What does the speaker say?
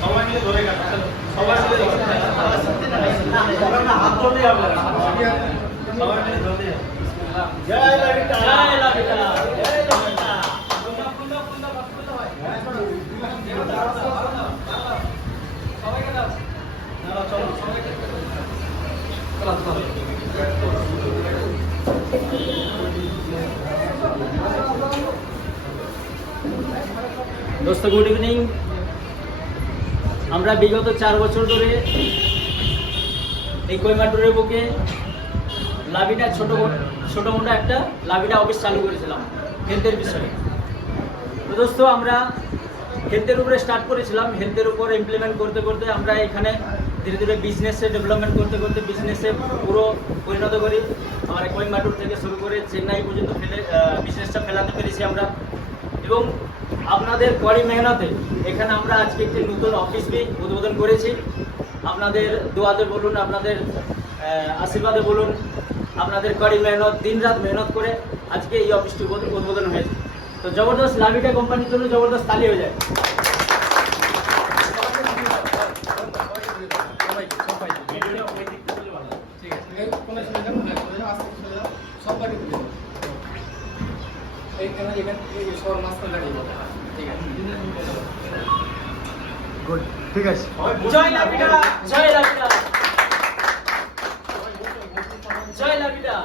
সবাই মিলে ধরে কাটা, সবাই মিলে ধরে হাত ধরতে হবে, সবাই মিলে ধরতে হবে। জয় লাভিটা, জয় লাভিটা, জয় লাভিটা। সবাইকে দাও, চলো সবাইকে দোস্ত, গুড ইভিনিং। আমরা বিগত 4 বছর ধরে এই কোয়েম্বাটুরের বুকে লাভিটা ছোট মোটো একটা লাভিটা অফিস চালু করেছিলাম হেলথের বিষয়ে। তো দোস্ত, আমরা হেলথের উপরে স্টার্ট করেছিলাম, হেলথের উপর ইমপ্লিমেন্ট করতে করতে আমরা এখানে ধীরে ধীরে বিজনেসে ডেভেলপমেন্ট করতে করতে বিজনেসে পুরো পরিণত করি। আমরা কোয়েম্বাটুর থেকে শুরু করে চেন্নাই পর্যন্ত বিজনেসটা ফেলাতে পেরেছি আমরা। এবং আপনাদের কড়ি মেহনতে এখানে আমরা আজকে একটি নতুন অফিস উদ্বোধন করেছি। আপনাদের দোয়াতে বলুন, আপনাদের আশীর্বাদে বলুন, আপনাদের কড়ি মেহনত, দিনরাত মেহনত করে আজকে এই অফিসটি উদ্বোধন হয়েছে। তো জবরদস্ত লাভিটা কোম্পানির জন্য জবরদস্ত তালি হয়ে যায়। ঠিক আছে। জয় লাভিটা, জয় লাভিটা, জয় লাভিটা।